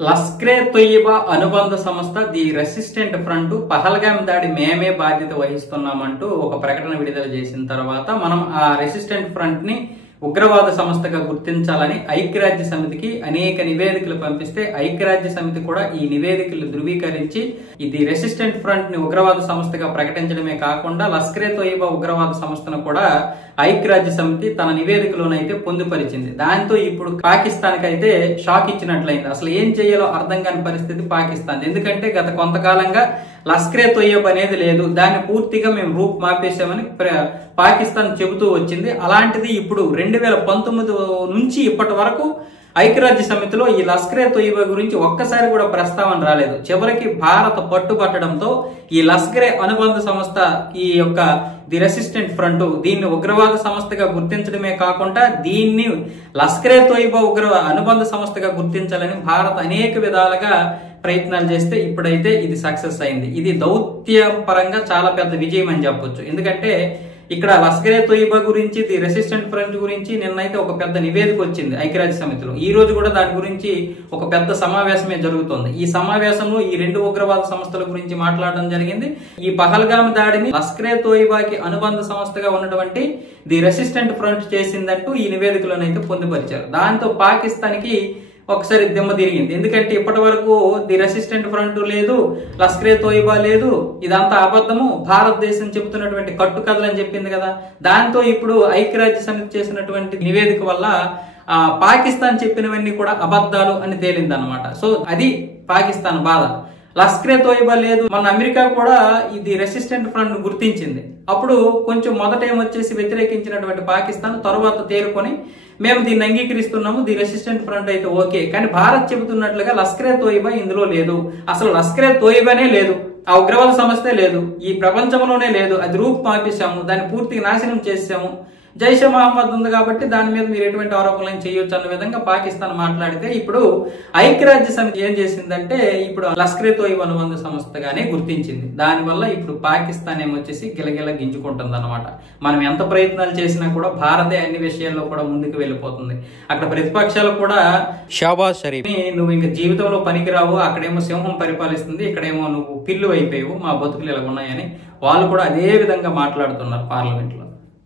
లష్కరే తొయ్యబా అనుబంధ సంస్థ the resistant front Pahalgam దాడి మేమే బాధ్యత వహిస్తున్నామంటూ ఒక ప్రకటన విడుదల చేసిన తర్వాత మనం ఆ రెసిస్టెంట్ ఫ్రంట్ ని ఉగ్రవాద సంస్థగా గుర్తించాలని ఐక్యరాజ్య సమితికి అనేక నివేదికలు పంపిస్తే ఐక్యరాజ్య సమితి కూడా ఈ నివేదికలు ధృవీకరించి ఇది రెసిస్టెంట్ ఫ్రంట్ ని ఉగ్రవాద సంస్థగా ప్రకటించడమే కాకుండా లష్కరే తొయ్యబా ఉగ్రవాద సంస్థను కూడా ఐక్యరాజ్య సమితి తన నివేదికలోనైతే పొందుపరిచింది. దాంతో ఇప్పుడు పాకిస్తాన్ కి అయితే షాక్ ఇచ్చినట్లయింది. అసలు ఏం చేయాలో అర్థం కాని పరిస్థితి పాకిస్తాన్. ఎందుకంటే గత కొంతకాలంగా లష్కరే తొయ్యబా అనేది లేదు, దాన్ని పూర్తిగా మేము రూపు మాపేశామని పాకిస్తాన్ చెబుతూ వచ్చింది. అలాంటిది ఇప్పుడు 2019 నుంచి ఇప్పటి వరకు ఐక్యరాజ్య సమితిలో ఈ లష్కరే తొయ్యబా గురించి ఒక్కసారి కూడా ప్రస్తావన రాలేదు. చివరికి భారత్ పట్టుబట్టడంతో ఈ లష్కరే అనుబంధ సంస్థ ఈ యొక్క ది రెసిస్టెంట్ ఫ్రంట్ దీన్ని ఉగ్రవాద సంస్థగా గుర్తించడమే కాకుండా దీన్ని లష్కరే తొయ్యబా అనుబంధ సంస్థగా గుర్తించాలని భారత్ అనేక విధాలుగా ప్రయత్నాలు చేస్తే ఇప్పుడైతే ఇది సక్సెస్ అయింది. ఇది దౌత్య పరంగా చాలా పెద్ద విజయం అని చెప్పొచ్చు. ఎందుకంటే ఇక్కడ లష్కరే తొయ్యబా గురించి ది రెసిస్టెంట్ ఫ్రంట్ గురించి నిన్నైతే ఒక పెద్ద నివేదిక వచ్చింది ఐక్యరాజ్య సమితిలో. ఈ రోజు కూడా దాని గురించి ఒక పెద్ద సమావేశమే జరుగుతోంది. ఈ సమావేశంలో ఈ రెండు ఉగ్రవాద సంస్థల గురించి మాట్లాడడం జరిగింది. ఈ పహల్గామ్ దాడిని లష్కరే తొయ్యబాకి అనుబంధ సంస్థగా ఉన్నటువంటి ది రెసిస్టెంట్ ఫ్రంట్ చేసిందంటూ ఈ నివేదికలోనైతే పొందుపరిచారు. దాంతో పాకిస్తాన్ కి ఒకసారి దిమ్మ తిరిగింది. ఎందుకంటే ఇప్పటి వరకు ది రెసిస్టెంట్ ఫ్రంట్ లేదు, లష్కరే తొయ్యబా లేదు, ఇదంతా అబద్ధము, భారతదేశం చెబుతున్నటువంటి కట్టుకథలు అని చెప్పింది కదా. దాంతో ఇప్పుడు ఐక్యరాజ్య సమితి చేసినటువంటి నివేదిక వల్ల పాకిస్తాన్ చెప్పినవన్నీ కూడా అబద్ధాలు అని తేలింది అనమాట. సో అది పాకిస్తాన్ బాధ. లష్కరే తొయ్యబా లేదు, మన అమెరికా కూడా ఇది రెసిస్టెంట్ ఫ్రంట్ గుర్తించింది. అప్పుడు కొంచెం మొదట ఏమొచ్చేసి వ్యతిరేకించినటువంటి పాకిస్తాన్ తర్వాత తేరుకొని మేము దీన్ని అంగీకరిస్తున్నాము, ది రెసిస్టెంట్ ఫ్రంట్ అయితే ఓకే, కానీ భారత్ చెబుతున్నట్లుగా లష్కరే తొయ్యబా ఇందులో లేదు, అసలు లష్కరే తొయ్యబానే లేదు, ఆ ఉగ్రవాద సంస్థే లేదు, ఈ ప్రపంచంలోనే లేదు, అది రూపు మాపేశాము, దాన్ని పూర్తిగా నాశనం చేసాము, జైషే మహమ్మద్ ఉంది కాబట్టి దాని మీద మీరు ఎటువంటి ఆరోపణలు చేయొచ్చు అన్న విధంగా పాకిస్తాన్ మాట్లాడితే ఇప్పుడు ఐక్యరాజ్య సమితి ఏం చేసిందంటే ఇప్పుడు లష్కరే తొయ్యబా అనుబంధ సంస్థగానే గుర్తించింది. దానివల్ల ఇప్పుడు పాకిస్తాన్ ఏమొచ్చేసి గిలగిల గింజుకుంటుంది అనమాట. మనం ఎంత ప్రయత్నాలు చేసినా కూడా భారతే అన్ని విషయాల్లో కూడా ముందుకు వెళ్ళిపోతుంది. అక్కడ ప్రతిపక్షాలు కూడా షాబాజ్ షరీఫ్ నువ్వు ఇంకా జీవితంలో పనికిరావు, అక్కడేమో సింహం పరిపాలిస్తుంది, ఇక్కడేమో నువ్వు పిల్లు అయిపోయావు, మా బతుకులు ఇలా ఉన్నాయని వాళ్ళు కూడా అదే విధంగా మాట్లాడుతున్నారు పార్లమెంట్ లో.